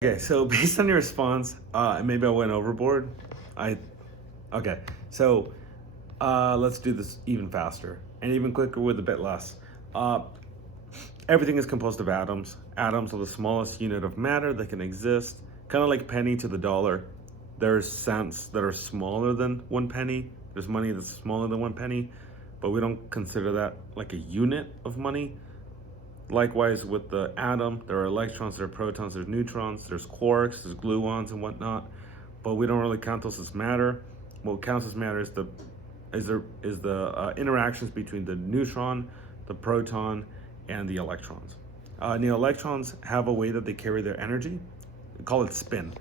Okay, so based on your response, maybe I went overboard. I okay, so let's do this even faster and even quicker with a bit less. Uh, Everything is composed of atoms. Atoms are the smallest unit of matter that can exist, kind of like penny to the dollar. There's cents that are smaller than one penny. There's money that's smaller than one penny, but we don't consider that like a unit of money. Likewise, with the atom, there are electrons, there are protons, there's neutrons, there's quarks, there's gluons and whatnot, but we don't really count those as matter. What counts as matter is the interactions between the neutron, the proton, and the electrons. The electrons have a way that they carry their energy. We call it spin.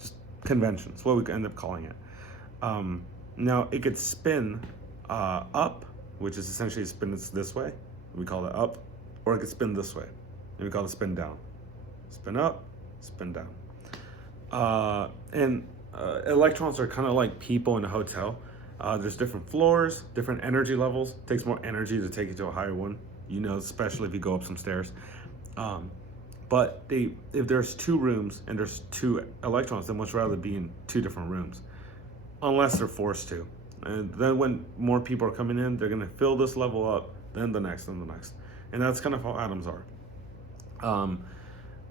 Just convention. That's what we end up calling it. Now it could spin up, which is essentially spin this way. We call it up, or it could spin this way, and we call it spin down. Spin up, spin down. And electrons are kind of like people in a hotel. There's different floors, different energy levels. It takes more energy to take you to a higher one, especially if you go up some stairs. But if there's two rooms and there's two electrons, they much rather be in two different rooms, unless they're forced to. And then when more people are coming in, they're going to fill this level up, then the next, then the next. And that's kind of how atoms are.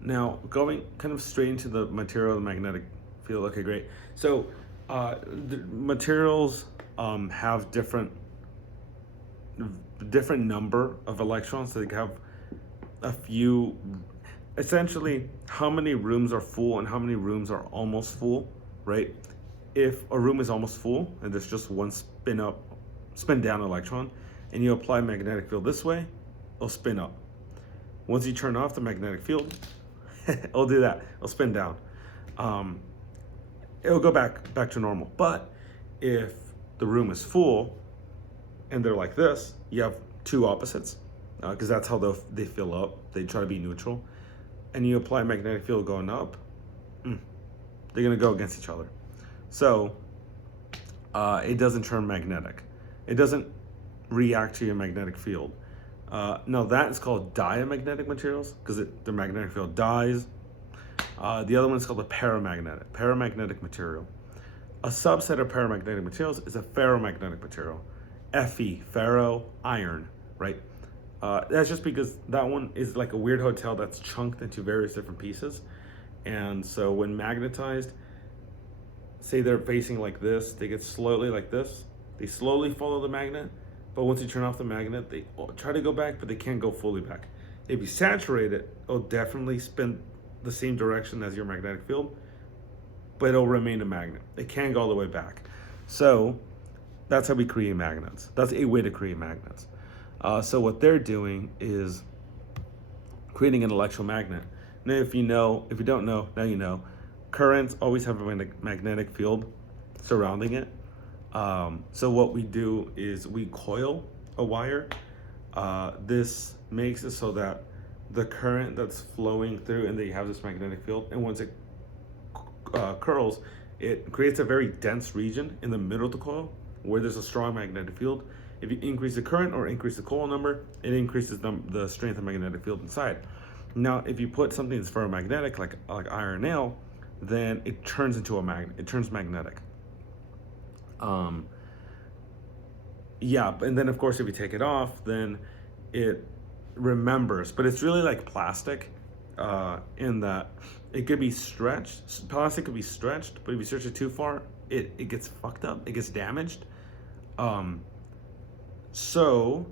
Now, going kind of straight into the material and magnetic field. Okay, great. So the materials have different number of electrons. So they have a few, essentially how many rooms are full and how many rooms are almost full, right? If a room is almost full and there's just one spin down electron, and you apply magnetic field this way, it'll spin up. Once you turn off the magnetic field, it'll do that. It'll spin down. It'll go back to normal. But if the room is full and they're like this, you have two opposites, because that's how they fill up. They try to be neutral. And you apply magnetic field going up, they're going to go against each other. So it doesn't turn magnetic. It doesn't react to your magnetic field. Now that is called diamagnetic materials because their magnetic field dies. The other one is called a paramagnetic material. A subset of paramagnetic materials is a ferromagnetic material. Fe, ferro, iron, right? That's just because that one is like a weird hotel that's chunked into various different pieces. And so when magnetized, say they're facing like this, they get slowly like this. They slowly follow the magnet, but once you turn off the magnet, they try to go back, but they can't go fully back. If you saturate it, it'll definitely spin the same direction as your magnetic field, but it'll remain a magnet. It can't go all the way back. So that's how we create magnets. That's a way to create magnets. So what they're doing is creating an electromagnet. Now, if you don't know, now you know. Currents always have a magnetic field surrounding it. So what we do is we coil a wire. This makes it so that the current that's flowing through, and they have this magnetic field, and once it curls, it creates a very dense region in the middle of the coil where there's a strong magnetic field. If you increase the current or increase the coil number, it increases the strength of magnetic field inside. Now, if you put something that's ferromagnetic, like iron nail, then it turns into a magnet. It turns magnetic. Yeah, and then of course if you take it off, then it remembers. But it's really like plastic, in that it could be stretched. Plastic could be stretched, but if you stretch it too far, it gets fucked up. It gets damaged. So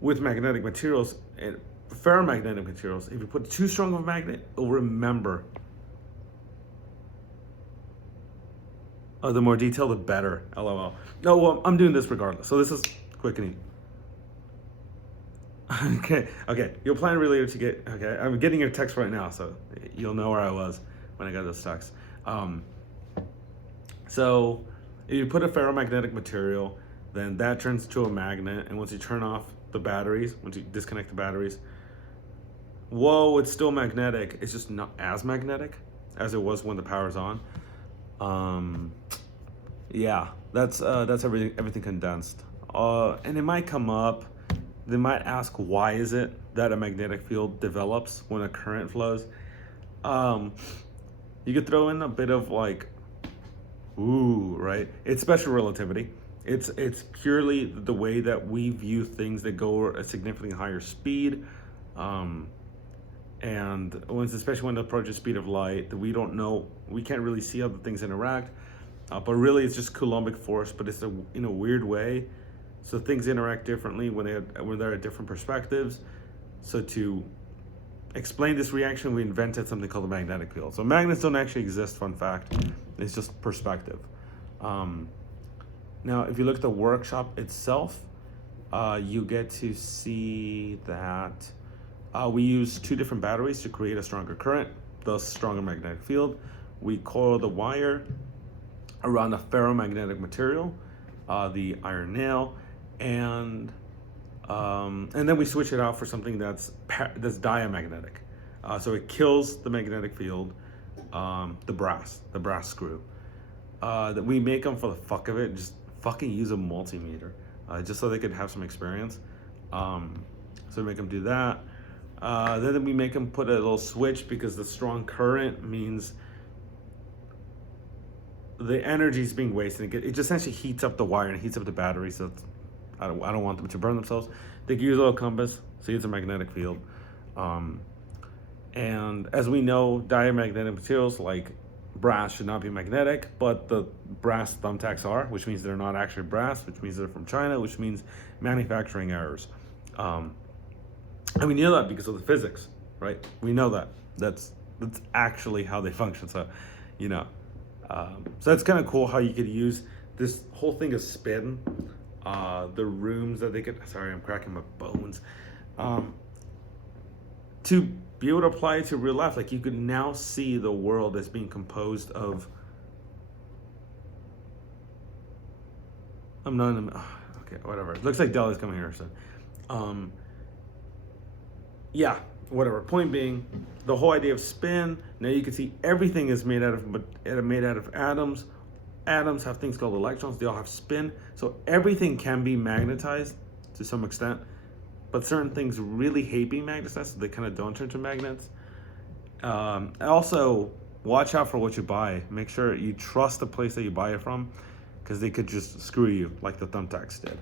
with magnetic materials and ferromagnetic materials, if you put too strong of a magnet, it'll remember. The more detail, the better. LOL. No, well, I'm doing this regardless. So this is quick and easy. Okay. You'll plan really to get. Okay, I'm getting your text right now, so you'll know where I was when I got this text. So if you put a ferromagnetic material, then that turns to a magnet, and once you turn off the batteries, once you disconnect the batteries, whoa, it's still magnetic. It's just not as magnetic as it was when the power's on. Yeah, that's everything condensed. And it might come up, they might ask, why is it that a magnetic field develops when a current flows? You could throw in a bit of like, ooh, right? It's special relativity. It's purely the way that we view things that go at a significantly higher speed. Um, and especially when it approaches speed of light, that we don't know, we can't really see how the things interact. But really, it's just Coulombic force, but it's in a weird way. So things interact differently when they're at different perspectives. So to explain this reaction, we invented something called the magnetic field. So magnets don't actually exist, fun fact. It's just perspective. Now, if you look at the workshop itself, you get to see that we use 2 different batteries to create a stronger current, thus stronger magnetic field. We coil the wire around a ferromagnetic material, the iron nail, and then we switch it out for something that's diamagnetic. So it kills the magnetic field, the brass screw. That we make them for the fuck of it, just fucking use a multimeter, just so they could have some experience. So we make them do that. Then we make them put a little switch, because the strong current means the energy is being wasted. It just essentially heats up the wire and heats up the battery. So I don't want them to burn themselves. They can use a little compass, see it's a magnetic field. And as we know, diamagnetic materials like brass should not be magnetic, but the brass thumbtacks are, which means they're not actually brass, which means they're from China, which means manufacturing errors. And we know that because of the physics, right? We know that. That's actually how they function. So, so that's kind of cool how you could use this whole thing of spin, the rooms that they could, sorry, I'm cracking my bones, to be able to apply it to real life. Like, you could now see the world as being composed of, okay, whatever. It looks like Deli's coming here soon. Yeah, whatever. Point being, the whole idea of spin. Now you can see everything is made out of atoms. Atoms have things called electrons. They all have spin. So everything can be magnetized to some extent, but certain things really hate being magnetized, so they kind of don't turn to magnets. Also, watch out for what you buy. Make sure you trust the place that you buy it from, because they could just screw you like the thumbtacks did.